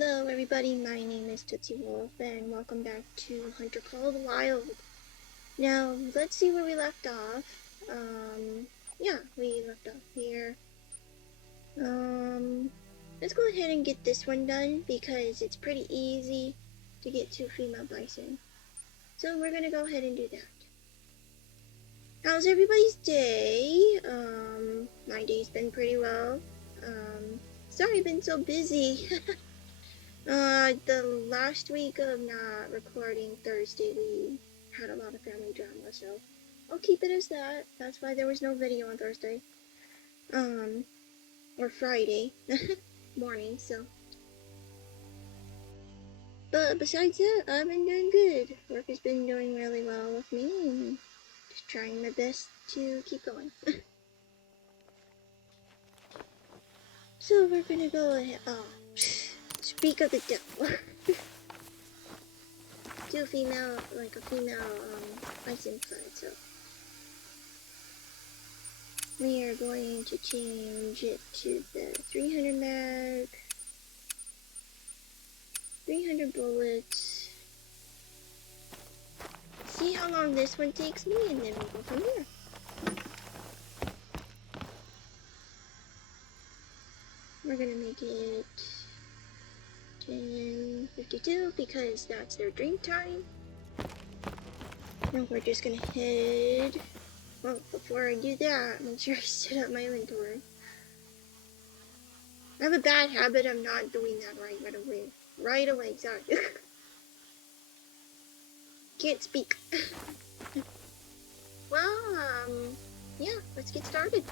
Hello everybody, my name is Tootsie Wolf and welcome back to Hunter Call the Wild. Now, let's see where we left off. We left off here. Let's go ahead and get this one done because it's pretty easy to get 2 female bison. So we're gonna go ahead and do that. How's everybody's day? My day's been pretty well. Sorry I've been so busy. The last week of not recording Thursday, we had a lot of family drama, so I'll keep it as that. That's why there was no video on Thursday. Or Friday morning, so. But besides that, I've been doing good. Work has been doing really well with me, and just trying my best to keep going. So we're gonna go ahead. Oh, speak of the devil. A female bison flood, so we are going to change it to the 300 mag, 300 bullets, see how long this one takes me, and then we'll go from there. We're gonna make it 10:52 because that's their drink time. Now we're just gonna head. Well, before I do that, make sure I set up my inventory. I have a bad habit of not doing that right away. Right away, sorry. Can't speak. Well, yeah, let's get started.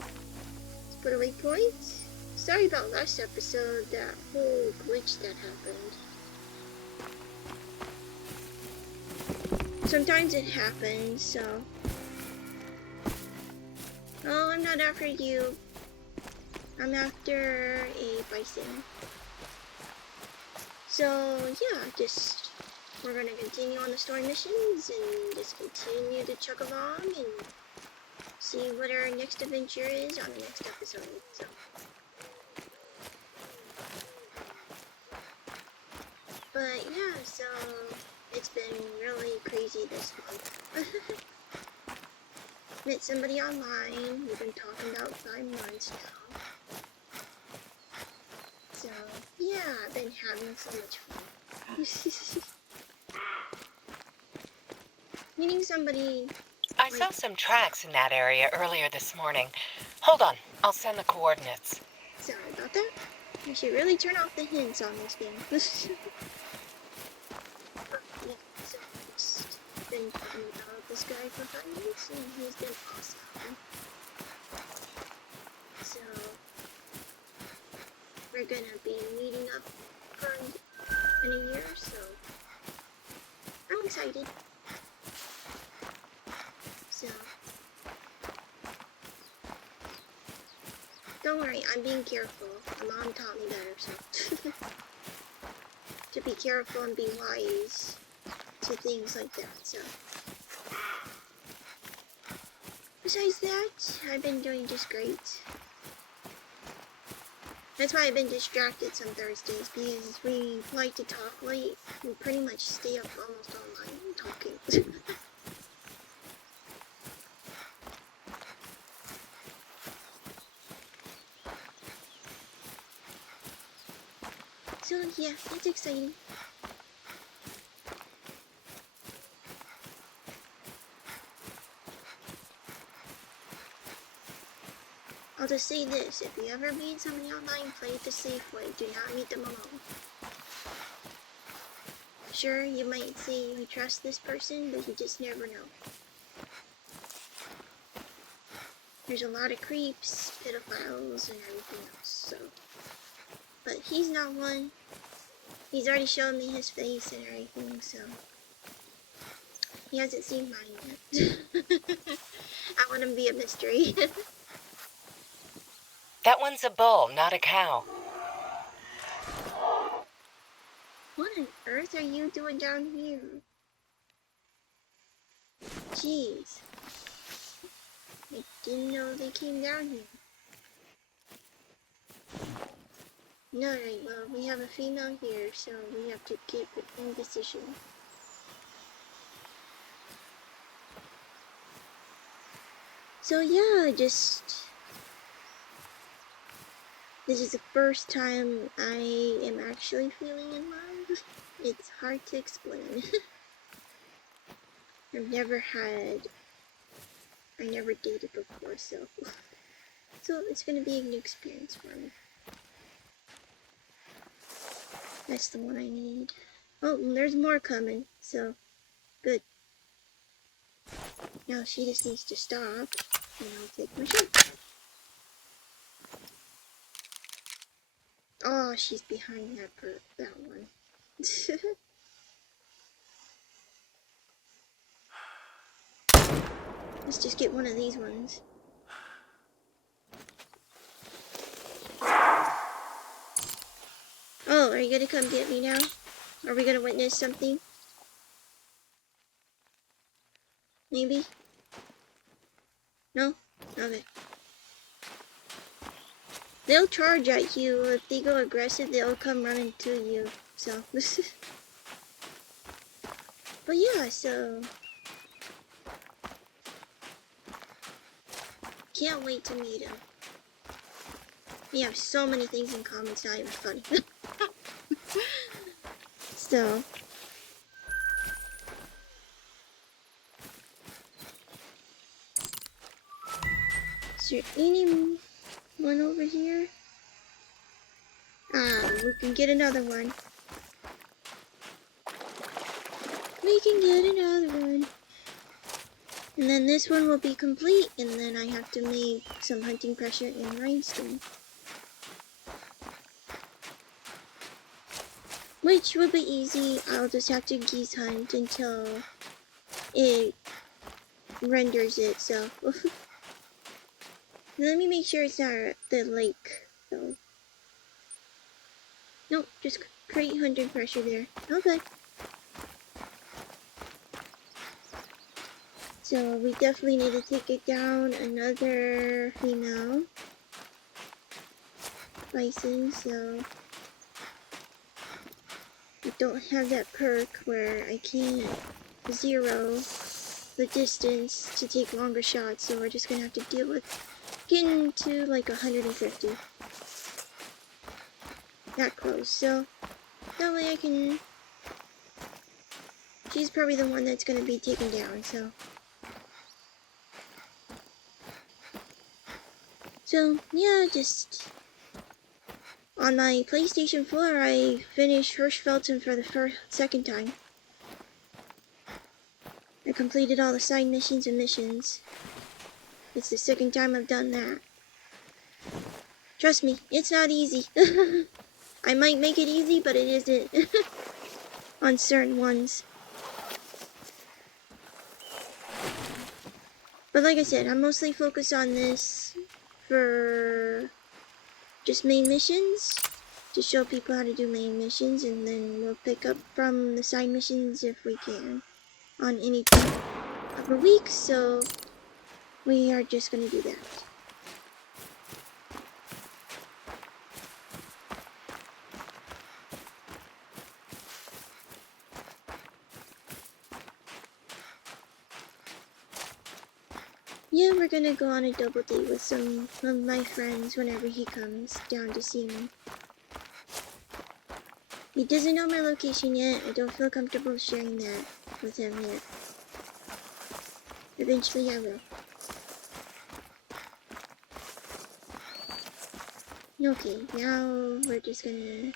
Let's put a waypoint. Sorry about last episode, that whole glitch that happened. Sometimes it happens, so. Oh, I'm not after you. I'm after a bison. So, yeah, we're gonna continue on the story missions and just continue to chug along and see what our next adventure is on the next episode, so. But yeah, so it's been really crazy this month. Met somebody online. We've been talking about 5 months now. So yeah, I've been having so much fun. Meeting somebody. I saw some tracks in that area earlier this morning. Hold on, I'll send the coordinates. Sorry about that. I should really turn off the hints on this game. Yeah, so I've just been talking about this guy for 5 minutes and he's been awesome. So we're gonna be meeting up in a year, so I'm excited. So don't worry, I'm being careful. My mom taught me better, so to be careful and be wise to things like that. So besides that, I've been doing just great. That's why I've been distracted some Thursdays, because we like to talk late. We pretty much stay up almost all night talking. So yeah, it's exciting. I'll just say this, if you ever meet somebody online, play it the safe way. Do not meet them alone. Sure, you might say you trust this person, but you just never know. There's a lot of creeps, pedophiles, and everything else, so. But he's not one. He's already shown me his face and everything, so. He hasn't seen mine yet. I want him to be a mystery. That one's a bull, not a cow. What on earth are you doing down here? Jeez. I didn't know they came down here. Alright, well, we have a female here, so we have to keep it in decision. So yeah, this is the first time I am actually feeling in love. It's hard to explain. I never dated before, so it's gonna be a new experience for me. That's the one I need. Oh, and there's more coming, so good. Now she just needs to stop, and I'll take my shot. Oh, she's behind that one. Let's just get one of these ones. Oh, are you gonna come get me now? Are we gonna witness something? Maybe? No? Okay. They'll charge at you. If they go aggressive, they'll come running to you. So, but yeah, so can't wait to meet him. We have so many things in common, it's not even funny. So, is there anyone over here? Ah, we can get another one. We can get another one. And then this one will be complete, and then I have to make some hunting pressure in rhinestone. Which will be easy. I'll just have to geese hunt until it renders it, so. Let me make sure it's not the lake, though. Nope, just create hunting pressure there. Okay. So we definitely need to take it down another female bison, so I don't have that perk where I can't zero the distance to take longer shots, so we're just gonna have to deal with getting to like 150. That close, so that way I can. She's probably the one that's gonna be taken down, so. So, yeah, just on my PlayStation 4, I finished Hirschfeldton for the second time. I completed all the side missions and missions. It's the second time I've done that. Trust me, it's not easy. I might make it easy, but it isn't on certain ones. But like I said, I'm mostly focused on this for just main missions, to show people how to do main missions, and then we'll pick up from the side missions if we can on any time of the week, so we are just going to do that. Yeah, we're gonna go on a double date with some of my friends whenever he comes down to see me. He doesn't know my location yet. I don't feel comfortable sharing that with him yet. Eventually I will. Okay, now we're just gonna...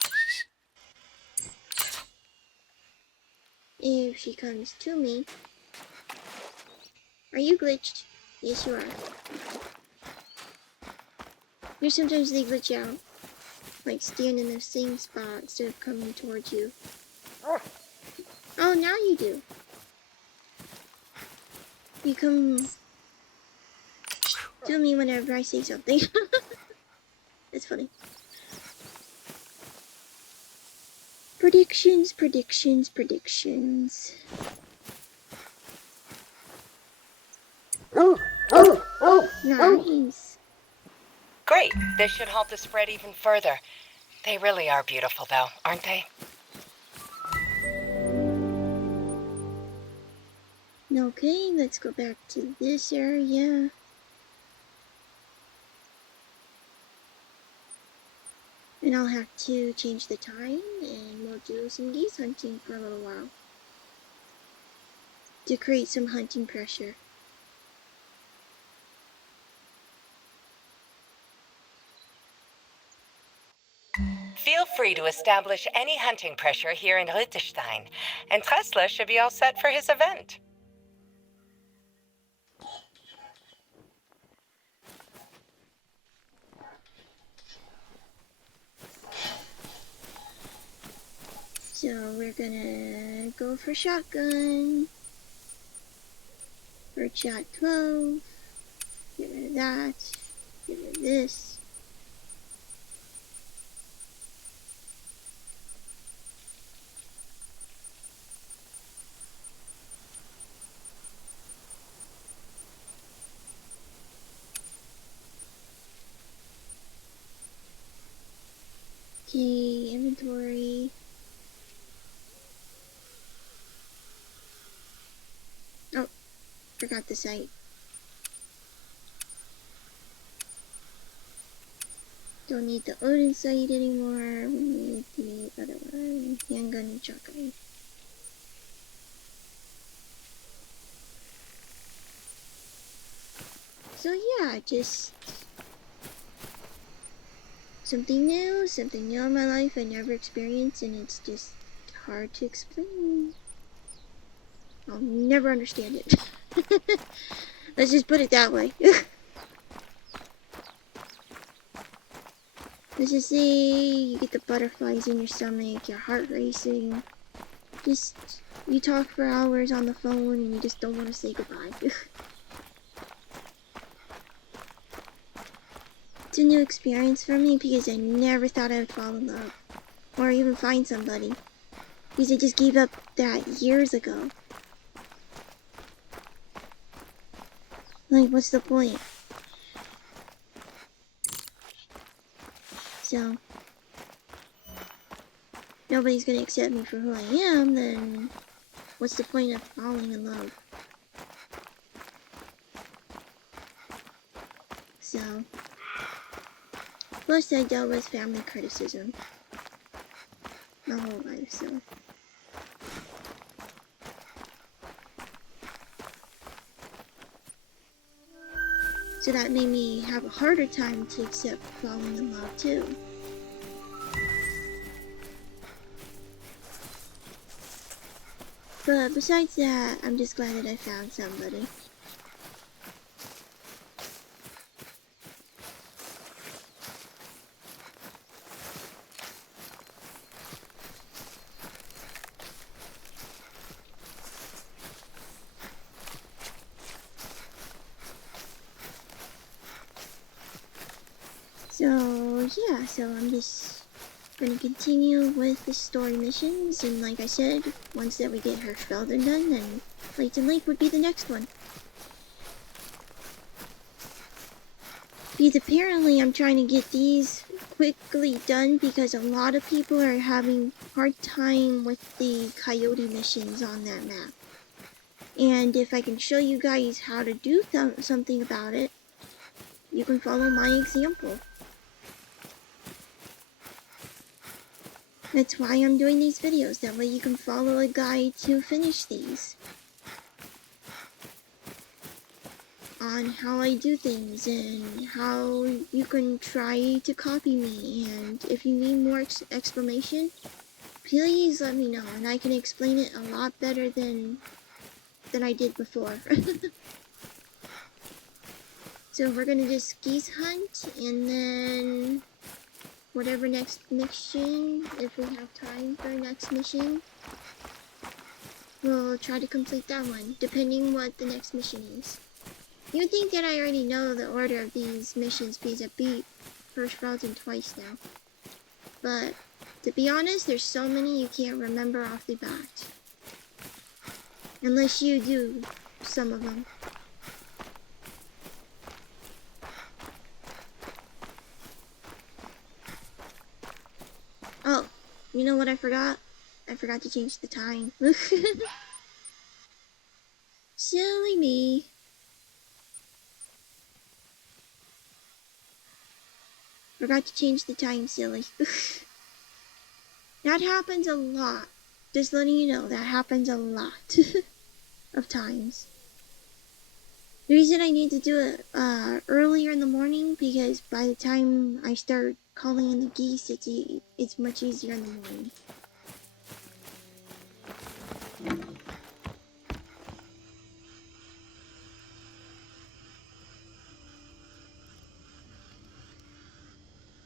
If she comes to me... Are you glitched? Yes, you are. Here sometimes they glitch out. Like stand in the same spot instead of coming towards you. Oh, now you do. You come to me whenever I say something. It's funny. Predictions, predictions, predictions. Nice. Great. This should help the spread even further. They really are beautiful, though, aren't they? Okay, let's go back to this area. And I'll have to change the time, and we'll do some geese hunting for a little while to create some hunting pressure. Feel free to establish any hunting pressure here in Ritterstein, and Tressler should be all set for his event. So we're gonna go for shotgun. Bird shot 12. Get rid of that. Get rid of this. Okay, inventory. Oh, forgot the sight. Don't need the Odin sight anymore. We need the other one. Handgun and shotgun. So yeah, just something new in my life I never experienced, and it's just hard to explain. I'll never understand it. Let's just put it that way. Let's just say you get the butterflies in your stomach, your heart racing. Just, you talk for hours on the phone and you just don't want to say goodbye. It's a new experience for me because I never thought I would fall in love. Or even find somebody. Because I just gave up that years ago. Like, what's the point? So, nobody's gonna accept me for who I am, then what's the point of falling in love? So, plus I dealt with family criticism my whole life, so. So that made me have a harder time to accept falling in love too. But besides that, I'm just glad that I found somebody. So yeah, so I'm just gonna continue with the story missions, and like I said, once that we get Hirschfelden done, then Clayton Lake would be the next one. Because apparently I'm trying to get these quickly done because a lot of people are having a hard time with the coyote missions on that map. And if I can show you guys how to do something about it, you can follow my example. That's why I'm doing these videos, that way you can follow a guide to finish these. On how I do things and how you can try to copy me, and if you need more explanation, please let me know and I can explain it a lot better than I did before. So we're gonna just geese hunt, and then whatever next mission, if we have time for next mission, we'll try to complete that one, depending what the next mission is. You'd think that I already know the order of these missions because I beat Hirschfelden twice now. But, to be honest, there's so many you can't remember off the bat. Unless you do some of them. you know what I forgot? I forgot to change the time. Silly me. Forgot to change the time, silly. That happens a lot. Just letting you know, that happens a lot of times. The reason I need to do it earlier in the morning, because by the time I start calling in the geese, it's much easier in the morning.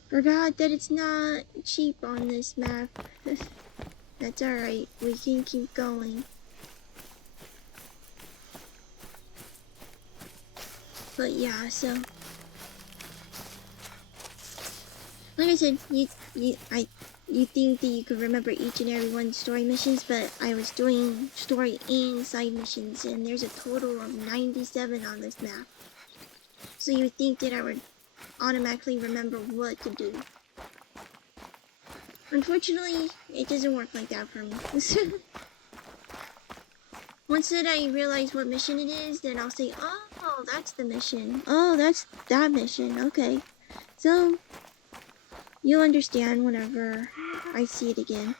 Forgot that it's not cheap on this map. That's alright, we can keep going. But yeah, so like I said, you think that you could remember each and every one story missions, but I was doing story and side missions, and there's a total of 97 on this map. So you would think that I would automatically remember what to do. Unfortunately, it doesn't work like that for me. Once that I realize what mission it is, then I'll say, oh, that's the mission. Oh, that's that mission. Okay. So, you'll understand whenever I see it again.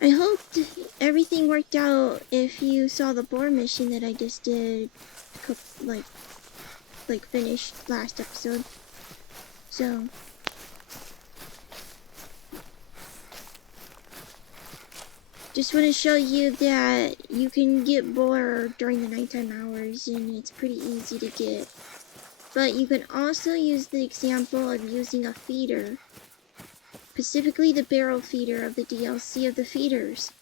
I hoped everything worked out if you saw the boar mission that I just did, like finished last episode. So, just want to show you that you can get boar during the nighttime hours, and it's pretty easy to get. But you can also use the example of using a feeder, specifically the barrel feeder of the DLC of the feeders.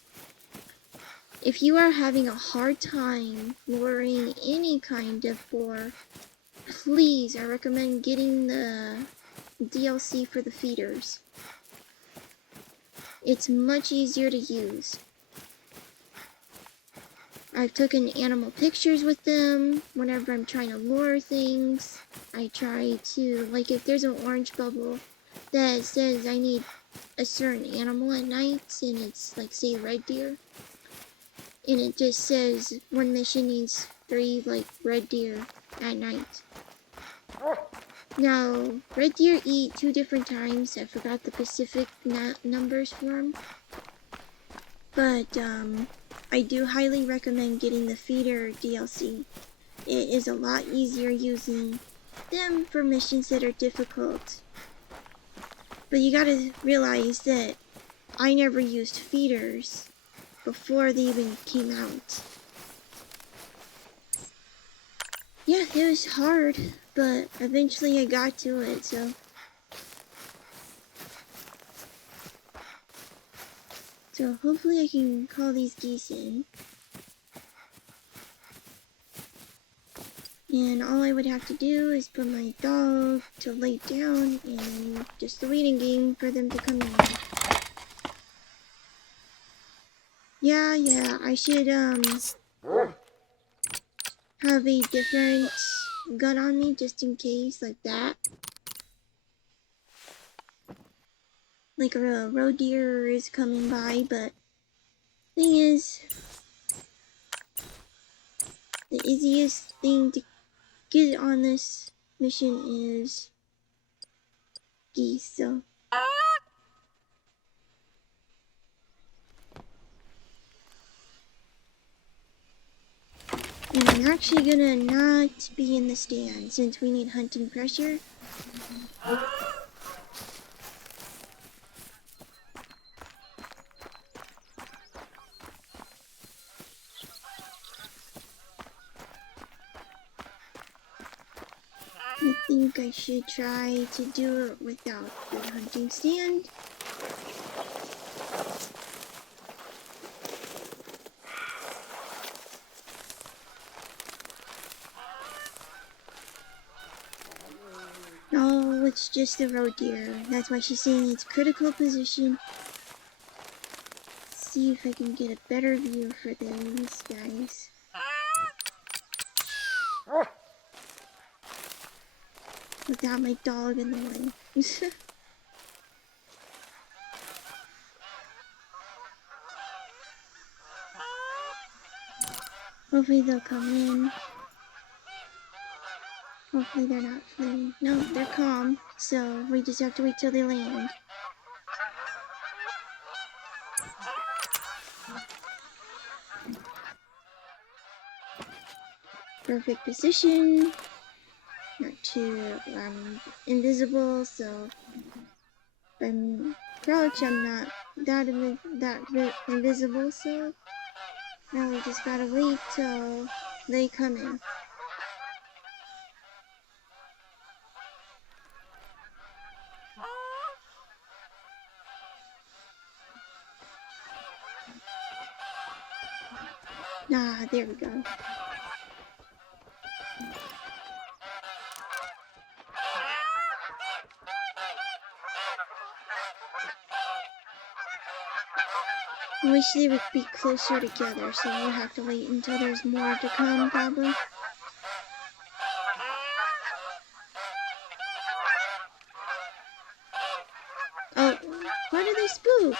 If you are having a hard time luring any kind of boar, please, I recommend getting the DLC for the feeders. It's much easier to use. I've taken animal pictures with them whenever I'm trying to lure things. I try to, like if there's an orange bubble that says I need a certain animal at night, and it's like, say, red deer, and it just says one mission needs 3 like red deer at night. Now, red deer eat 2 different times. I forgot the specific numbers for them. But I do highly recommend getting the feeder DLC. It is a lot easier using them for missions that are difficult. But you gotta realize that I never used feeders before they even came out. Yeah, it was hard, but eventually I got to it, so. So hopefully I can call these geese in. And all I would have to do is put my dog to lay down and just the waiting game for them to come in. Yeah, I should have a different gun on me just in case, like that. Like a roe deer is coming by, but thing is, the easiest thing to get on this mission is geese, so. And I'm actually gonna not be in the stand since we need hunting pressure. I think I should try to do it without the hunting stand. Oh, it's just a roe deer. That's why she's saying it's critical position. Let's see if I can get a better view for those guys. without my dog in the way. Hopefully they'll come in. Hopefully they're not fleeing. No, they're calm, so we just have to wait till they land. Perfect position. Not too invisible, so if I'm crouched, I'm not that invisible, so now we just gotta wait till they come in. Ah, there we go. I wish they would be closer together, so we'll have to wait until there's more to come, probably. Oh, why do they spook?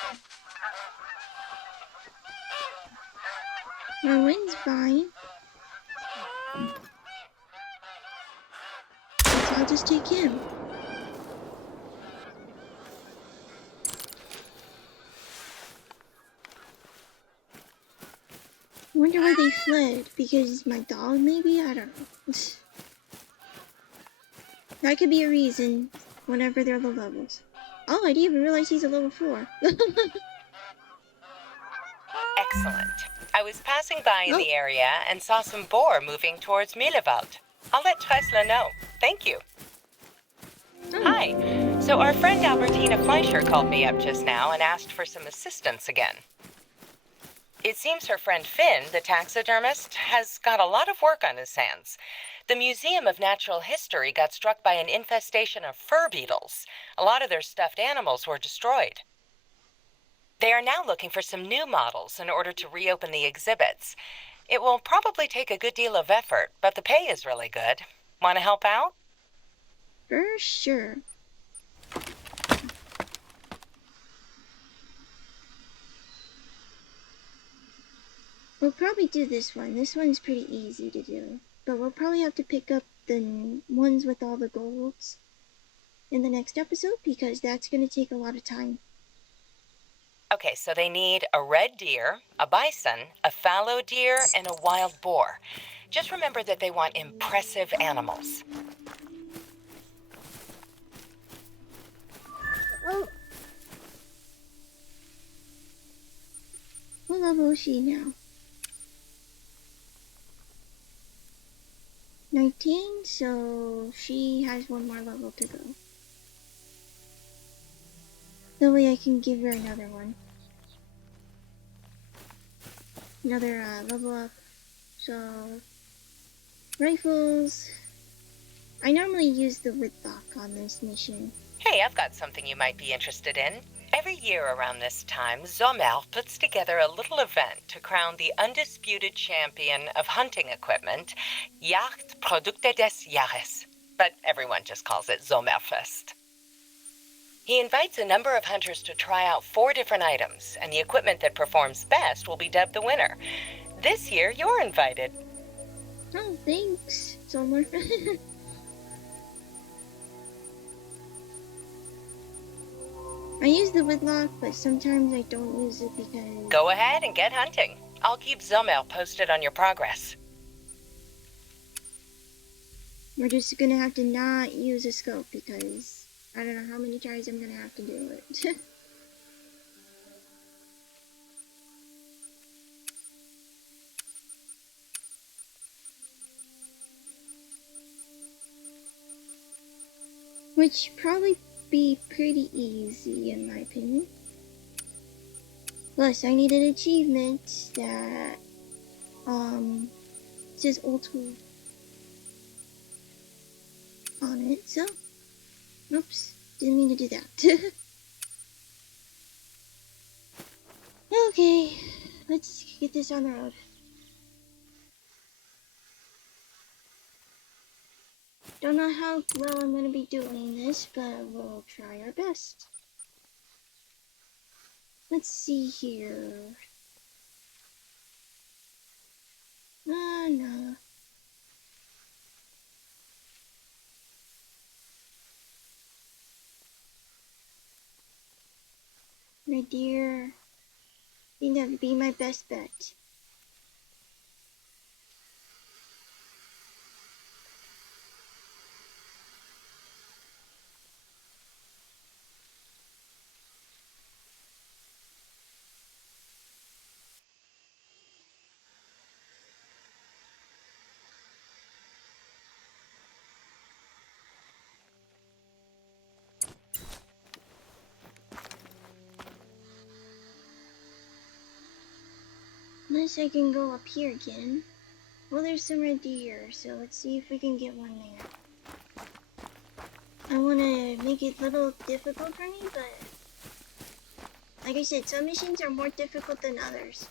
My wind's fine. So I'll just take him. I wonder where they fled. Because my dog, maybe? I don't know. That could be a reason whenever they're the levels. Oh, I didn't even realize he's a level 4. Excellent. I was passing by in Oh. the area and saw some boar moving towards Milewald. I'll let Tressler know. Thank you. Oh. Hi. So our friend Albertina Fleischer called me up just now and asked for some assistance again. It seems her friend Finn, the taxidermist, has got a lot of work on his hands. The Museum of Natural History got struck by an infestation of fur beetles. A lot of their stuffed animals were destroyed. They are now looking for some new models in order to reopen the exhibits. It will probably take a good deal of effort, but the pay is really good. Want to help out? For sure. We'll probably do this one. This one's pretty easy to do. But we'll probably have to pick up the ones with all the golds in the next episode because that's going to take a lot of time. Okay, so they need a red deer, a bison, a fallow deer, and a wild boar. Just remember that they want impressive animals. Oh. What level is she now? 19, so she has one more level to go. That way I can give her another one. Another level up. So, rifles. I normally use the Whitlock on this mission. Hey, I've got something you might be interested in. Every year around this time, Sommer puts together a little event to crown the undisputed champion of hunting equipment, Jagdprodukte des Jahres. But everyone just calls it Sommerfest. He invites a number of hunters to try out 4 different items, and the equipment that performs best will be dubbed the winner. This year, you're invited. Oh, thanks, Sommer. I use the Whitlock, but sometimes I don't use it because... Go ahead and get hunting. I'll keep Sommer posted on your progress. We're just gonna have to not use a scope because I don't know how many tries I'm gonna have to do it. Which probably be pretty easy in my opinion. Plus, I need an achievement that says old school on it. So, oops, didn't mean to do that. Okay, let's get this on the road. Don't know how well I'm going to be doing this, but we'll try our best. Let's see here. No. My dear, I think that would be my best bet. Unless I can go up here again. Well, there's some red deer, so let's see if we can get one there. I want to make it a little difficult for me, but like I said, some missions are more difficult than others.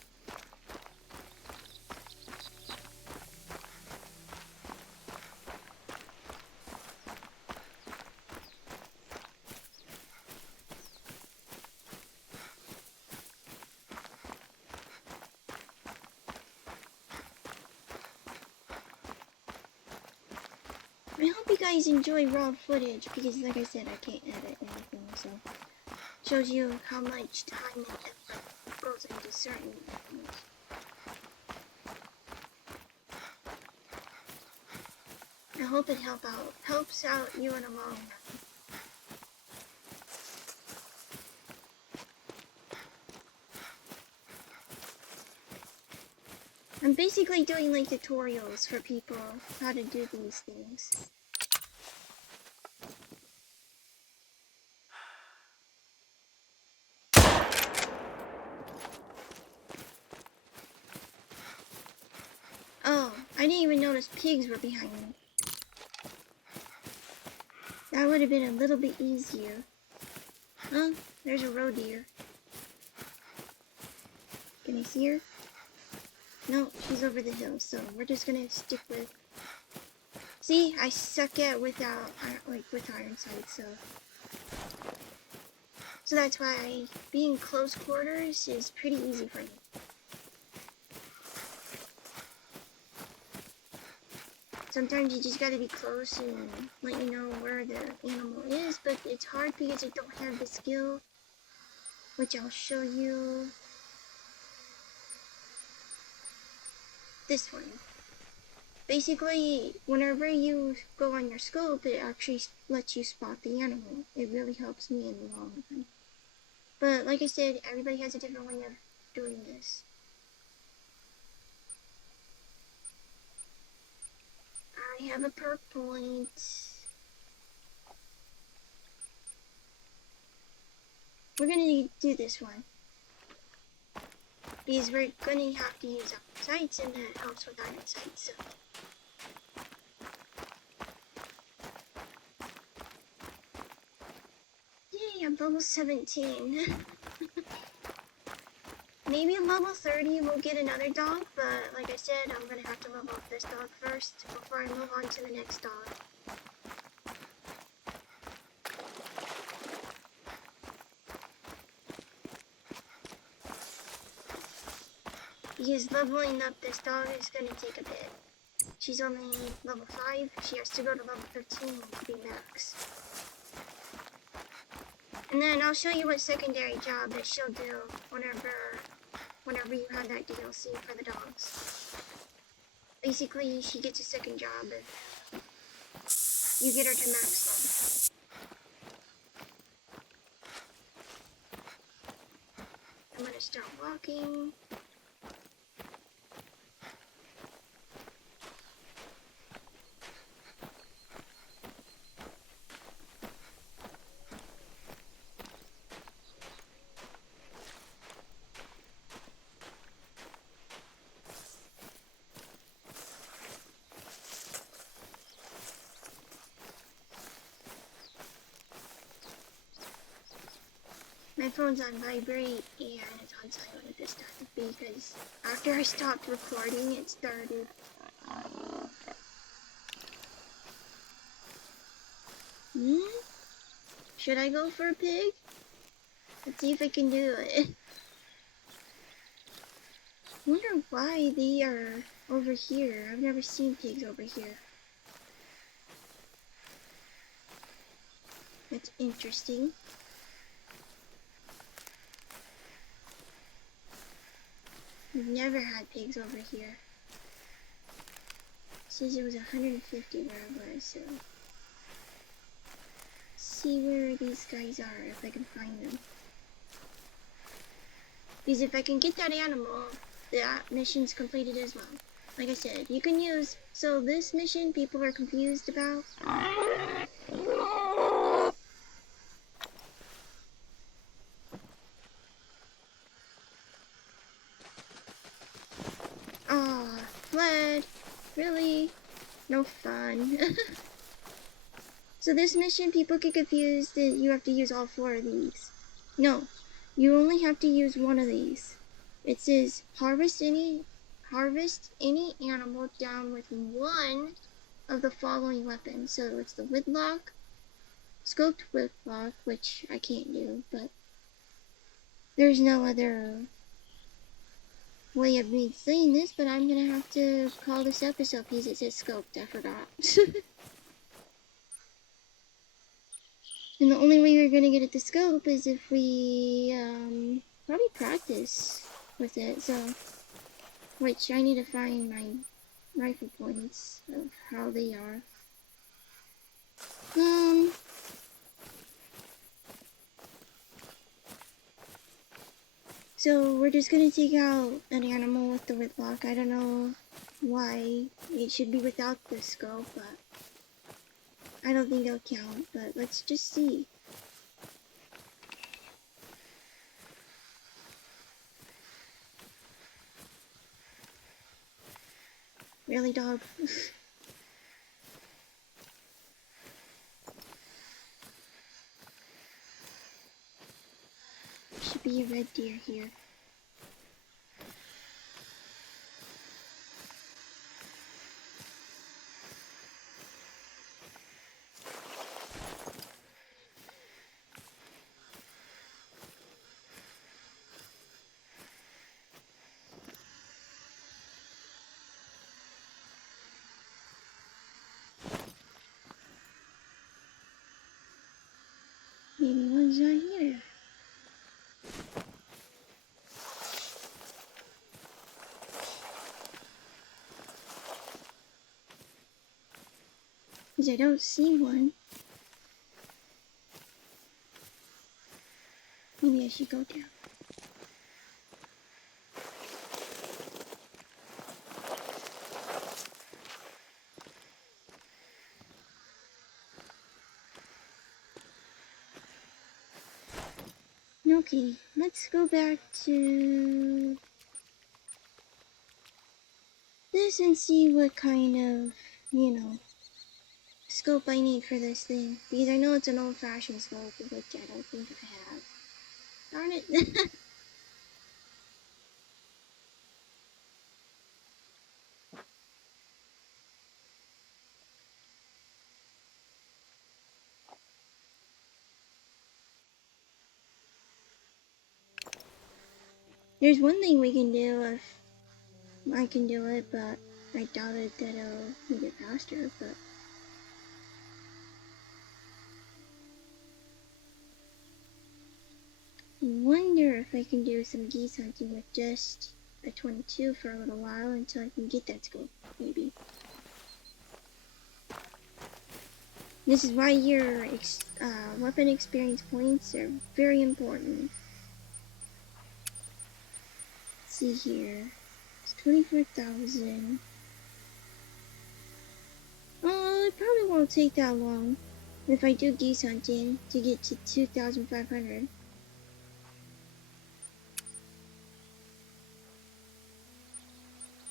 I hope you guys enjoy raw footage because, like I said, I can't edit anything, so shows you how much time and effort goes into certain things. I hope it helps out you in the long run. I'm basically doing like tutorials for people how to do these things. Oh, I didn't even notice pigs were behind me. That would have been a little bit easier. Oh, there's a roe deer. Can I see her? No, she's over the hill, so we're just gonna stick with... See, I suck at with iron sights, so that's why being close quarters is pretty easy for me. Sometimes you just gotta be close and let you know where the animal is, but it's hard because I don't have the skill, which I'll show you. This one. Basically, whenever you go on your scope, it actually lets you spot the animal. It really helps me in the long run. But like I said, everybody has a different way of doing this. I have a perk point. We're gonna do this one, because we're gonna have to use iron sights, and that helps with iron sights, so. Yay, I'm level 17. Maybe at level 30 we'll get another dog, but like I said, I'm gonna have to level up this dog first before I move on to the next dog. Because leveling up this dog is gonna take a bit. She's only level 5, she has to go to level 13 to be max. And then I'll show you what secondary job that she'll do whenever you have that DLC for the dogs. Basically, she gets a second job if you get her to max level. I'm gonna start walking. My phone's on vibrate and it's on silent at this time because after I stopped recording, it started. Should I go for a pig? Let's see if I can do it. Wonder why they are over here. I've never seen pigs over here. That's interesting. We've never had pigs over here. It says it was 150 where I was, so. See where these guys are, if I can find them. Because if I can get that animal, that mission's completed as well. Like I said, you can use, so this mission people are confused about. Aw, fled. Really? No fun. So this mission, people get confused that you have to use all 4 of these. No, you only have to use 1 of these. It says harvest any animal down with 1 of the following weapons. So it's the whitlock, scoped whitlock, which I can't do, but there's no other way of me saying this, but I'm gonna have to call this episode because it says scoped. I forgot. And the only way we're gonna get it to scope is if we probably practice with it. So, which I need to find my rifle points of how they are. So we're just gonna take out an animal with the whitlock. I don't know why it should be without the scope, but I don't think it'll count. But let's just see. Really, dog? Should be a red deer here. Maybe one's not here. Because I don't see one. Maybe I should go down. Okay, let's go back to this and see what kind of, scope I need for this thing. Because I know it's an old-fashioned scope, which I don't think I have. Darn it. There's one thing we can do if I can do it, but I doubt it that it'll make it faster, but I wonder if I can do some geese hunting with just a 22 for a little while until I can get that scope, maybe. This is why your weapon experience points are very important. Let's see here. It's 24,000. Oh, it probably won't take that long if I do geese hunting to get to 2,500.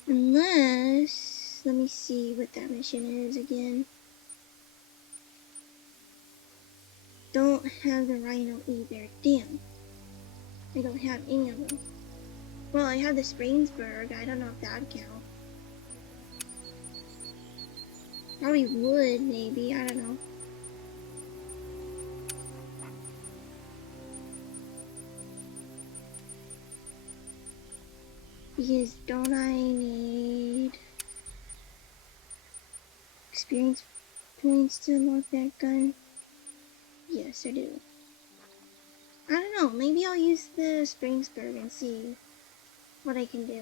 Unless, let me see what that mission is again. Don't have the rhino either. Damn. I don't have any of them. Well, I have the Springsburg. I don't know if that'd count. Probably would, maybe. I don't know. Because don't I need experience points to unlock that gun? Yes, I do. I don't know, maybe I'll use the Springsburg and see what I can do.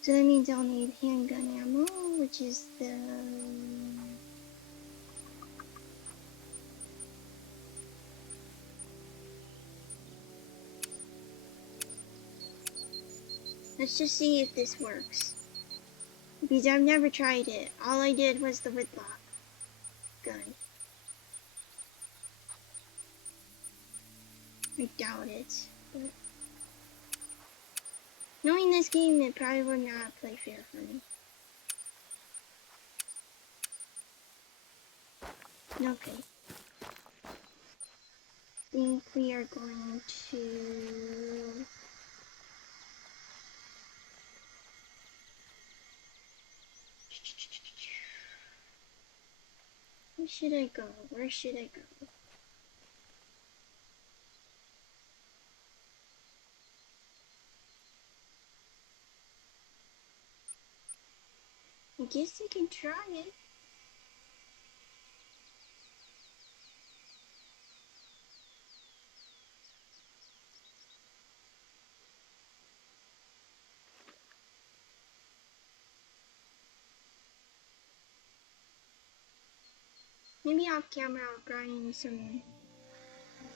So that means I'll need handgun ammo, which is the... Let's just see if this works. Because I've never tried it. All I did was the whitlock gun. I doubt it, but... Knowing this game, it probably would not play fair for me. Okay. I think we are going to... Where should I go? Where should I go? I guess I can try it. Maybe off camera I'll grind some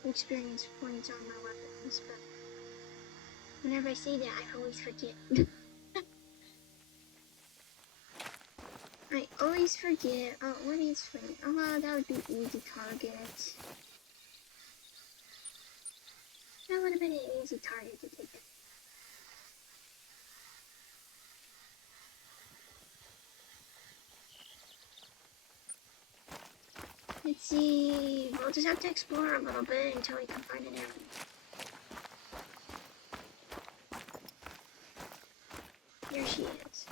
experience points on my weapons, but whenever I say that, I always forget. I always forget. Oh, what is funny? Oh, that would be easy target. That would have been an easy target to take. Let's see. We'll just have to explore a little bit until we can find an enemy. Here she is.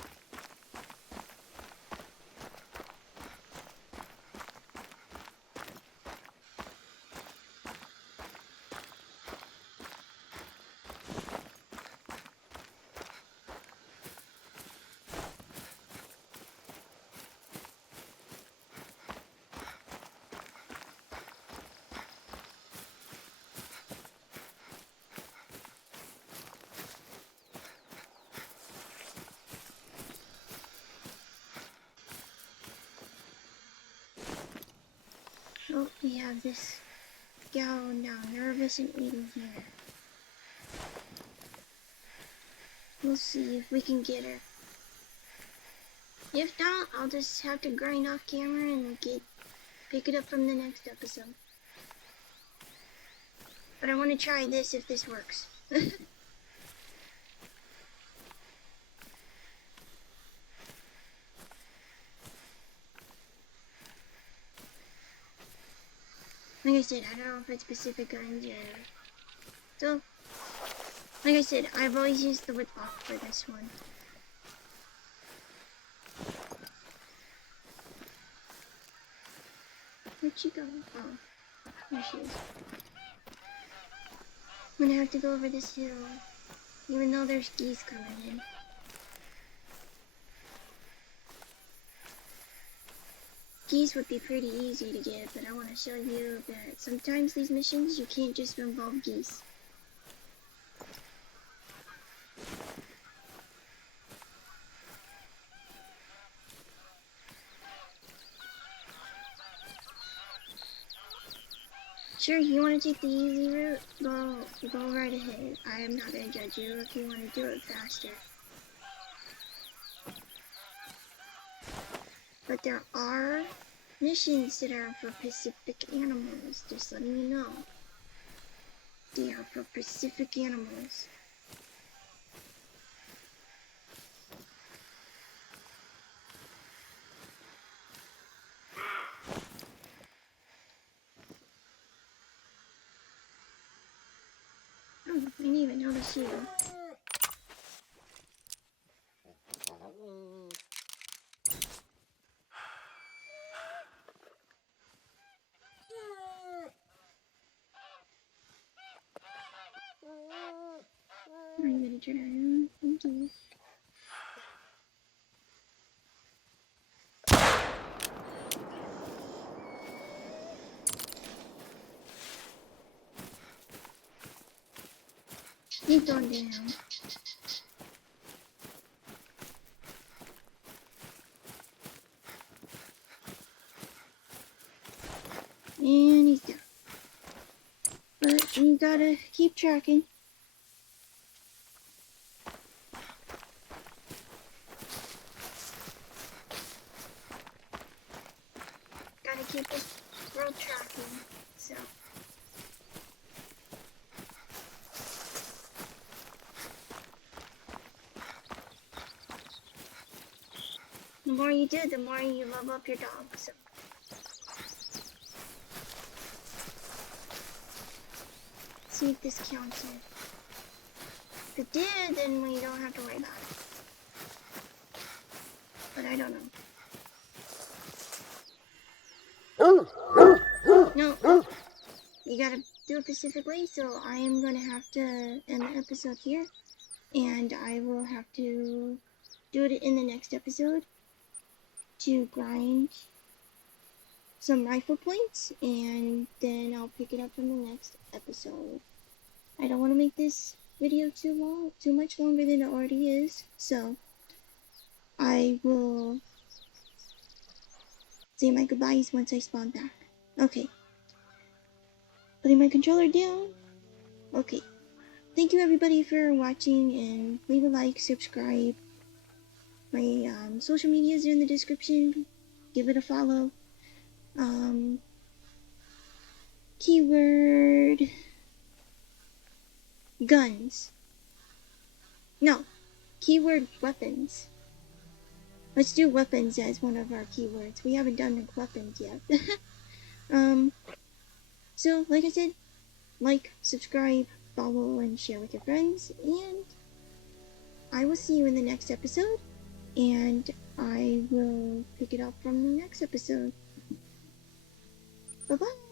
Oh, we have this gal now nervous and eating here. We'll see if we can get her. If not, I'll just have to grind off camera and pick it up from the next episode. But I want to try this if this works. Like I said, I don't know if it's specific guns or... So, like I said, I've always used the whitlock for this one. Where'd she go? Oh, there she is. I'm gonna have to go over this hill, even though there's geese coming in. Geese would be pretty easy to get, but I want to show you that sometimes these missions, you can't just involve geese. Sure, you want to take the easy route? Go right ahead. I am not going to judge you if you want to do it faster. But there are missions that are for Pacific animals, just letting you know. They are for Pacific animals. Oh, I didn't even notice you. me turn around. Thank you. He's gone down. And he's down. But you gotta keep tracking. Gotta keep the world tracking. So. The more you do, the more you love up your dog. So. See if this counts in. If it did, then we don't have to worry about it. But I don't know. No, you gotta do it specifically, so I am gonna have to end the episode here. And I will have to do it in the next episode to grind some rifle points, and then I'll pick it up from the next episode. I don't want to make this video too much longer than it already is, so I will say my goodbyes once I spawn back. Okay. Putting my controller down. Okay. Thank you everybody for watching, and leave a like, subscribe. My social medias are in the description. Give it a follow. Keyword guns. No, keyword weapons. Let's do weapons as one of our keywords. We haven't done the weapons yet. So like I said, like, subscribe, follow, and share with your friends, and I will see you in the next episode, and I will pick it up from the next episode. Bye-bye!